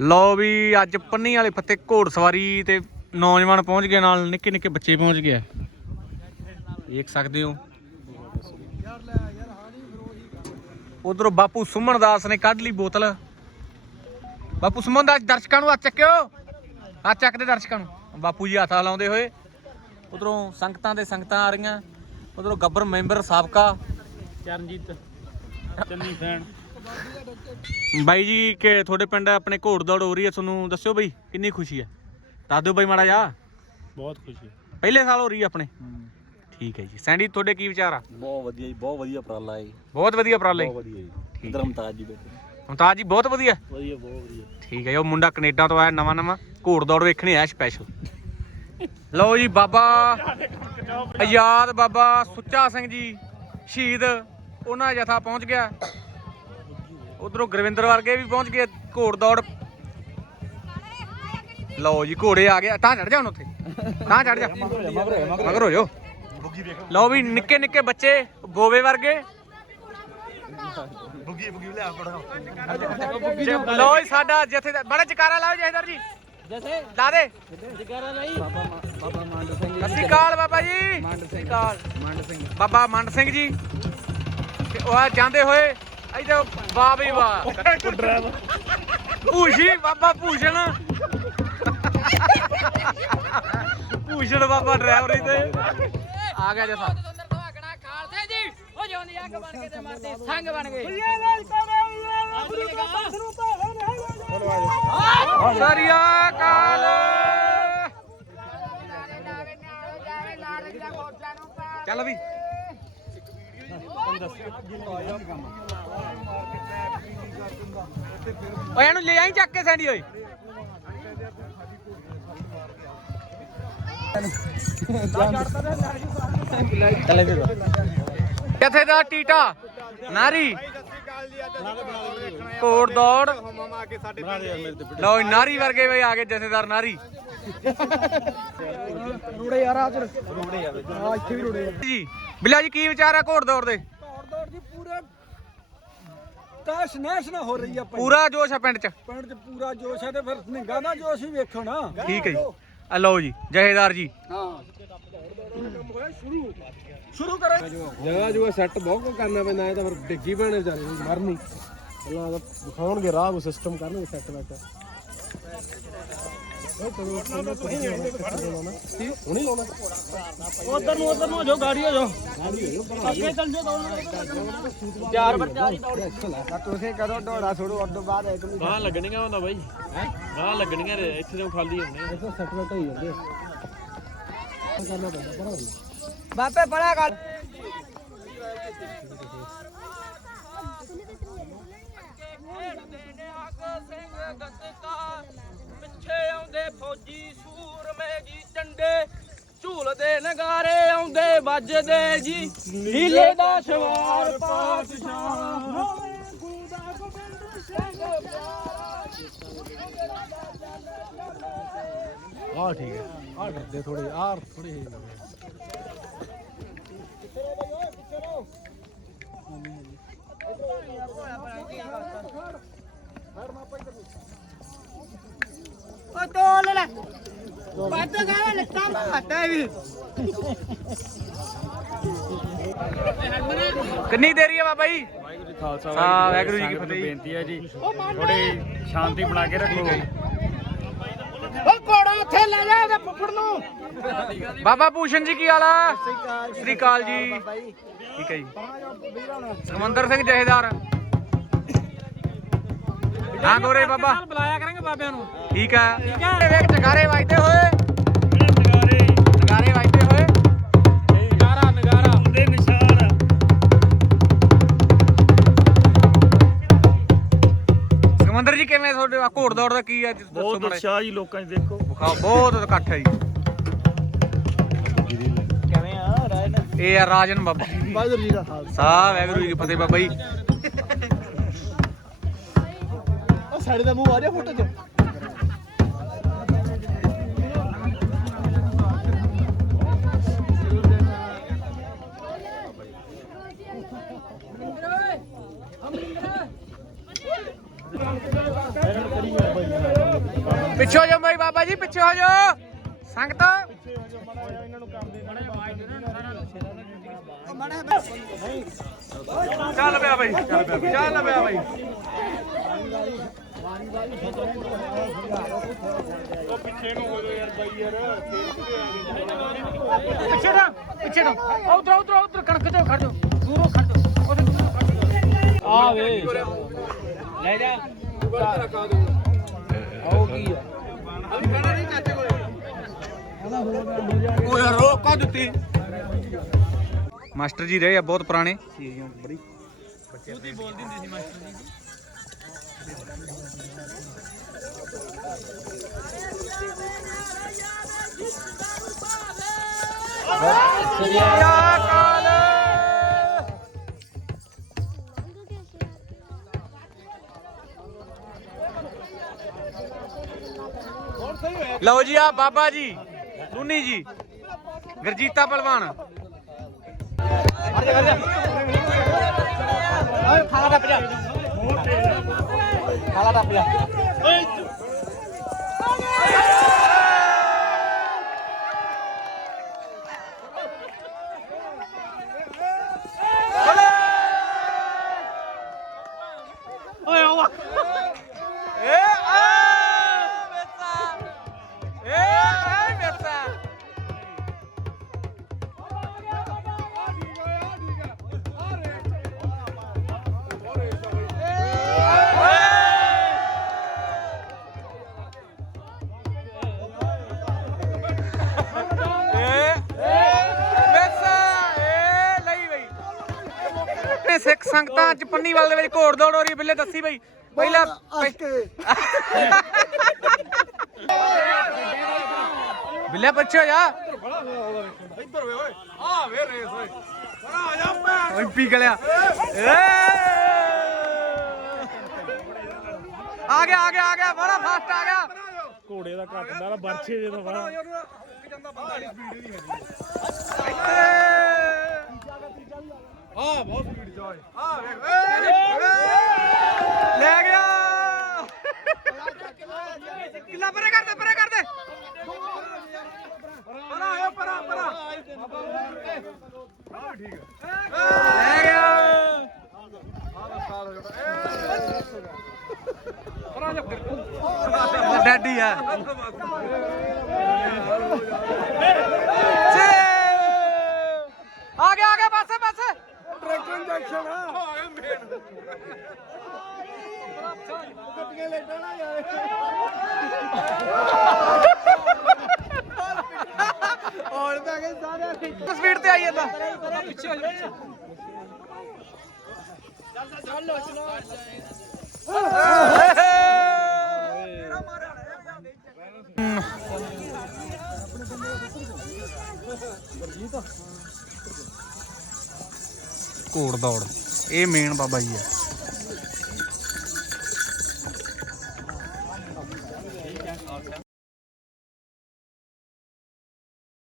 ਲਓ ਵੀ ਅੱਜ ਪੰਨੀ ਵਾਲੇ ਫੱਤੇ ਘੋੜ ਸਵਾਰੀ ਤੇ ਨੌਜਵਾਨ ਪਹੁੰਚ ਗਏ ਨਾਲ, ਨਿੱਕੇ ਨਿੱਕੇ ਬੱਚੇ ਪਹੁੰਚ ਗਏ ਦੇਖ ਸਕਦੇ ਹੋ। ਉਧਰੋਂ ਬਾਪੂ ਸੁਮਨ ਦਾਸ ਨੇ ਕੱਢ ਲਈ ਬੋਤਲ। ਬਾਪੂ ਸੁਮਨ ਦਾਸ ਦਰਸ਼ਕਾਂ ਨੂੰ ਹੱਥ ਚੱਕਿਓ। ਹੱਥ ਚੱਕਦੇ ਦਰਸ਼ਕਾਂ ਨੂੰ। ਬਾਪੂ ਜੀ ਹੱਥਾਂ ਲਾਉਂਦੇ ਹੋਏ। ਉਧਰੋਂ ਸੰਗਤਾਂ ਦੇ ਸੰਗਤਾਂ ਆ ਰਹੀਆਂ। ਉਧਰੋਂ ਗੱਬਰ ਮੈਂਬਰ ਸਾਬਕਾ। ਚਰਨਜੀਤ ਚੰਨੀ ਫੈਨ ਬਾਈ ਜੀ ਕਿ ਤੁਹਾਡੇ ਪਿੰਡ ਆਪਣੇ ਘੋੜ ਦੌੜ ਹੋ ਰਹੀ ਹੈ ਤੁਹਾਨੂੰ ਦੱਸਿਓ ਬਈ ਕਿੰਨੀ ਖੁਸ਼ੀ ਹੈ? ਦੱਸ ਦਿਓ ਬਈ ਮਾੜਾ ਜਾ ਬਹੁਤ ਖੁਸ਼ੀ ਪਹਿਲੇ ਸਾਲ ਹੋ ਰਹੀ ਹੈ ਆਪਣੇ? ਠੀਕ ਹੈ ਜੀ। ਸੈਂਡੀ ਤੁਹਾਡੇ ਕੀ ਵਿਚਾਰ ਆ? ਬਹੁਤ ਵਧੀਆ ਜੀ ਬਹੁਤ ਵਧੀਆ ਉਪਰਾਲਾ ਹੈ ਬਹੁਤ ਵਧੀਆ ਉਪਰਾਲੇ ਬਹੁਤ ਵਧੀਆ ਜੀ। ਠੀਕ ਇਧਰ ਮਮਤਾਜ ਜੀ ਬੈਠੇ। ਮੁਮਤਾਜ ਜੀ ਬਹੁਤ ਵਧੀਆ? ਵਧੀਆ ਬਹੁਤ ਵਧੀਆ। ਠੀਕ ਹੈ ਜੀ ਉਹ ਮੁੰਡਾ ਕੈਨੇਡਾ ਤੋਂ ਆਇਆ ਨਵਾਂ ਨਵਾਂ। ਘੋੜ ਦੌੜ ਵੇਖਣੀ ਆਇਆ ਸਪੈਸ਼ਲ ਲਓ ਜੀ ਬਾਬਾ। ਆਜ਼ਾਦ ਬਾਬਾ ਸੁੱਚਾ ਸਿੰਘ ਜੀ ਸ਼ਹੀਦ। ਉਹਨਾਂ ਦਾ ਜਥਾ ਪਹੁੰਚ ਗਿਆ। ਉਧਰੋਂ ਗੁਰਵਿੰਦਰ ਵਰਗੇ ਵੀ ਪਹੁੰਚ ਗਏ ਘੋੜ ਦੌੜ। ਲਓ ਜੀ ਘੋੜੇ ਆ ਗਏ। ਤਾਂ ਚੜ ਜਾ ਹੁਣ ਉੱਥੇ। ਤਾਂ ਚੜ ਜਾ। ਮਗਰ ਹੋ ਜਾਓ। ਲਓ ਵੀ ਨਿੱਕੇ ਨਿੱਕੇ ਬੱਚੇ ਬੋਵੇ ਵਰਗੇ। ਬੁੱਗੀ ਬੁੱਗੀ ਲਿਆ ਪੜਾ ਲਓ ਜੀ ਸਾਡਾ ਜਥੇ ਬੜਾ ਜਕਾਰਾ ਲਾਓ ਜਹਦਰ ਜੀ। ਜੈਸੇ। ਲਾ ਦੇ। ਜਗਾਰਾ ਨਹੀਂ ਬਾਬਾ ਬਾਬਾ ਮੰਡ ਸਿੰਘ ਸਤਿ ਸ਼੍ਰੀ ਅਕਾਲ ਬਾਬਾ ਜੀ। ਮੰਡ ਸਿੰਘ। ਅਕਾਲ। ਮੰਡ ਸਿੰਘ। ਬਾਬਾ ਮੰਡ ਸਿੰਘ ਜੀ। ਤੇ ਉਹ ਆ ਜਾਂਦੇ ਹੋਏ ਇਧਰ ਵਾਹ ਵੀ ਵਾਹ। ਭੂਸ਼ੀ ਬਾਬਾ ਭੂਸ਼ਣ। ਭੂਸ਼ਣ ਬਾਬਾ ਡਰਾਈਵਰ ਹੀ ਤੇ ਆ ਗਿਆ ਜਥਾ ਖਾਲਸੇ ਜੀ ਹੋ ਜਾਂਦੀ ਅੱਗ ਬਣ ਕੇ ਤੇ ਮਰਦੇ ਸੰਗ ਬਣ ਗਏ ਸਰੀਆ ਕਾਲ ਚੱਲ ਵੀ। ਓਏ ਇਹਨੂੰ ਲੈ ਆਈ ਚੱਕ ਕੇ ਸੈਂਡੀ ਓਏ। ਚੱਲੇ ਫਿਰ ਕਿੱਥੇ ਦਾ ਟੀਟਾ? ਨਾਰੀ। ਕੋੜ ਦੌੜ। ਲਓ ਨਾਰੀ ਵਰਗੇ ਬਈ ਆ ਗਏ ਜਥੇਦਾਰ ਨਾਰੀ। ਰੋੜੇ ਯਾਰ ਆਦਰ ਰੋੜੇ ਯਾਰ। ਆ ਇੱਥੇ ਵੀ ਰੋੜੇ ਜੀ। ਬਿੱਲਾ ਜੀ ਕੀ ਵਿਚਾਰ ਆ ਘੋੜ ਦੌੜ ਦੇ? ਦੌੜ ਦੌੜ ਜੀ ਪੂਰੇ ਤਾਸ਼ ਨੈਸ਼ ਨਾ ਹੋ ਰਹੀ ਆ ਪਿੰਡ ਪੂਰਾ ਜੋਸ਼ ਆ ਪਿੰਡ 'ਚ? ਪਿੰਡ 'ਚ ਪੂਰਾ ਜੋਸ਼ ਹੈ ਤੇ ਫਿਰ ਨਿੰਗਾ ਦਾ ਜੋਸ਼ ਵੀ ਵੇਖੋ ਨਾ ਠੀਕ ਹੈ ਜੀ। ਆ ਲਓ ਜੀ ਜਥੇਦਾਰ ਜੀ। ਹਾਂ। ਸ਼ੁਰੂ ਕਰੇ। ਜਗ੍ਹਾ ਜੁਗਾ ਸੈੱਟ ਬਹੁਤ ਕੁ ਕਰਨਾ ਪੈਂਦਾ ਹੈ ਤਾਂ ਫਿਰ ਡਿੱਗੀ ਪੈਣੇ ਵਿਚਾਰੇ ਨੂੰ ਮਰਨੀ। ਪਹਿਲਾਂ ਤਾਂ ਦਿਖਾਉਣਗੇ ਰਾਹ ਨੂੰ ਸਿਸਟਮ ਕਰਨਗੇ ਸੈੱਟ ਲਾਉਣਾ ਉਧਰ ਨੂੰ ਉਧਰ ਨੂੰ ਜੋ ਗਾੜੀ ਹੋ ਜੋ ਅੱਗੇ ਚੱਲ ਜਾ ਚਾਰ ਪਰ ਚਾਰ ਹੀ ਦੌੜ। ਤੁਸੀਂ ਕਰੋ ਢੋੜਾ ਛੋੜੋ ਉਸ ਤੋਂ ਬਾਅਦ ਇੱਕ ਨੂੰ ਗਾਂ ਲੱਗਣੀਆਂ ਹੁੰਦਾ ਬਾਈ। ਗਾਂ ਲੱਗਣੀਆਂ ਇੱਥੇ ਤੋਂ ਖਾਲੀ ਹੁੰਦੇ ਇੱਥੇ ਸੈੱਟ ਵੈਟ ਹੋਈ ਜਾਂਦੇ ਕਰਨਾ ਪੈਂਦਾ ਪਰ ਬਾਪੇ ਬੜਾ ਕਰ ਫੌਜੀ ਸੂਰਮੇ ਜੀ ਝੰਡੇ ਝੂਲਦੇ ਨਗਾਰੇ ਆਉਂਦੇ ਵੱਜਦੇ ਜੀ। ਨੀਲੇ ਦਾ ਸ਼ਵਾਰ ਪਾਤਸ਼ਾਹ। ਆਹ ਠੀਕ ਹੈ। ਆਹ ਡਰਦੇ ਥੋੜੇ ਆਹ ਥੋੜੇ ਹੀ ਓ ਤੋਲ ਲੈ। ਵੱਧ ਗਾਵੇ ਲੱਤਾਂ ਮਾਰਦਾ ਵੀ। ਕਿੰਨੀ ਦੇਰੀ ਹੈ ਬਾਬਾ ਜੀ? ਵਾਹਿਗੁਰੂ ਜੀ ਖਾਲਸਾ ਹਾਂ, ਵਾਹਿਗੁਰੂ ਜੀ ਕੀ ਫਤਿਹ। ਬੇਨਤੀ ਹੈ ਜੀ। ਥੋੜੀ ਸ਼ਾਂਤੀ ਬਣਾ ਕੇ ਰੱਖੋ। ਓ ਕੋੜਾ ਉੱਥੇ ਲੈ ਜਾ ਉਹਦੇ ਫੁੱਫੜ ਨੂੰ। ਬਾਬਾ ਭੂਸ਼ਣ ਜੀ ਕੀ ਹਾਲ ਆ? ਸਤਿ ਸ੍ਰੀ ਅਕਾਲ ਜੀ। ਠੀਕ ਹੈ ਜੀ। ਸਮੰਦਰ ਸਿੰਘ ਜਹੇਦਾਰ। ਹਾਂ ਗੋਰੇ ਬਾਬਾ। ਬੁਲਾਇਆ ਕਰਾਂਗੇ ਬਾਬਿਆਂ ਨੂੰ। ਠੀਕ ਹੈ ਠੀਕ ਹੈ ਵੇਖ ਜਗਾਰੇ ਵੱਜਦੇ ਹੋਏ। ਜਗਾਰੇ ਵੱਜਦੇ ਹੋਏ। ਨਗਾਰਾ ਨਗਾਰਾ। ਦੇ ਨਿਸ਼ਾਨ। ਸਮੰਦਰ ਜੀ ਕਿਵੇਂ ਤੁਹਾਡੇ ਆਹ ਘੋੜ ਦੌੜ ਦਾ ਕੀ ਹੈ ਦੱਸੋ ਬਹੁਤ ਮਾੜਾ। ਉਤਸ਼ਾਹ ਜੀ ਲੋਕਾਂ 'ਚ ਦੇਖੋ। ਵਿਖਾਓ, ਬਹੁਤ ਇਕੱਠ ਹੈ ਜੀ। ਕਿਵੇਂ ਆ? ਰਾਇਨ ਇਹ ਆ ਰਾਜਨ ਬਾਬਾ। ਵਾਹਿਗੁਰੂ ਜੀ ਦਾ ਸਾਹਿਬ ਵਾਹਿਗੁਰੂ ਜੀ ਕੀ ਫਤਿਹ ਬਾਬਾ ਜੀ। ਸਾਡੇ ਦਾ ਮੂੰਹ ਆ ਰਿਹਾ ਫੋਟੋ 'ਚ ਪਿੱਛੇ ਹੋ ਜਾਓ ਬਾਈ ਬਾਬਾ ਜੀ ਪਿੱਛੇ ਹੋ ਜਾਓ। ਸੰਗਤ। ਚੱਲ ਪਿਆ ਬਾਈ ਚੱਲ ਪਿਆ ਬਾਈ ਪਿੱਛੇ ਨਾ ਪਿੱਛੇ ਨਾ। ਉਧਰ ਉਧਰ ਉਧਰ। ਕਣਕ ਤੇ ਖੜ ਦੂਰੋਂ ਖੜ ਜਾਓ। ਉਹਦੇ ਦੂਰੋਂ ਖੜ ਜਾਓ। ਆ ਵੇ। ਲੈ ਜਾ। ਆਓ ਕੀ ਆ? ਉਹ ਯਾਰ ਰੋਕਾ ਦਿੱਤੀ? ਮਾਸਟਰ ਜੀ ਰਹੇ ਆ ਬਹੁਤ ਪੁਰਾਣੇ। ਬੜੀ। ਉਹਦੀ ਬੋਲਦੀ ਹੁੰਦੀ ਸੀ ਮਾਸਟਰ ਜੀ। ਲਓ ਜੀ ਆ ਬਾਬਾ ਜੀ, ਲੂਨੀ ਜੀ, ਗਰਜੀਤਾ ਪਹਿਲਵਾਨ। ਖਾਲਾ ਟੱਪ ਜਾ। ਖਾਲਾ ਟੱਪ ਜਾ। ਓਏ ਓਏ ਏ ਸੰਗਤਾਂ ਚ ਪੰਨੀਵਾਲ ਦੇ ਵਿੱਚ ਘੋੜ ਦੌੜ ਹੋ ਰਹੀ ਹੈ, ਬਿੱਲੇ ਦੱਸੀ ਬਈ। ਪਹਿਲਾਂ ਬਿੱਲੇ ਪੁੱਛੋ ਜਾ ਇੱਧਰ ਵੇ ਓਏ ਆ ਵੇ ਰੇਸ ਓਏ ਆ ਜਾ। ਭੈਣ ਓਏ ਪੀ ਗਲਿਆ। ਏ। ਆ ਗਿਆ ਆ ਗਿਆ ਆ ਗਿਆ ਬੜਾ ਫਾਸਟ ਆ ਗਿਆ। ਘੋੜੇ ਦਾ ਘੱਟ ਦਾ ਬਰਛੇ ਜੇ ਤੋਂ ਬੜਾ। ਆ ਬਹੁਤ ਸਪੀਡ ਚ ਓਏ ਆ ਵੇਖ ਲੈ ਗਿਆ ਕਿੱਲਾ ਪਰੇ ਕਰਦੇ ਪਰੇ ਕਰਦੇ ਪਰਾ ਆਇਆ ਪਰਾ ਪਰਾ ਲੈ ਗਿਆ ਡੈਡੀ ਆ ਛੇ ਆ ਗਿਆ ਆ ਗਿਆ ਪਾਸੇ ਪਾਸੇ ਟਰੈਕਟਰ ਇੰਜੈਕਸ਼ਨ ਆ ਆ ਗਿਆ ਮੇਨ ਗੱਡੀਆਂ ਲੈਟਾਂ ਨਾ ਜਾਏ। ਹੋਰ ਪੈ ਗਏ ਸਾਰੇ ਸਪੀਡ ਤੇ ਆਈ ਜਾਂਦਾ ਘੋੜ ਦੌੜ। ਇਹ ਮੇਨ ਬਾਬਾ ਜੀ ਹੈ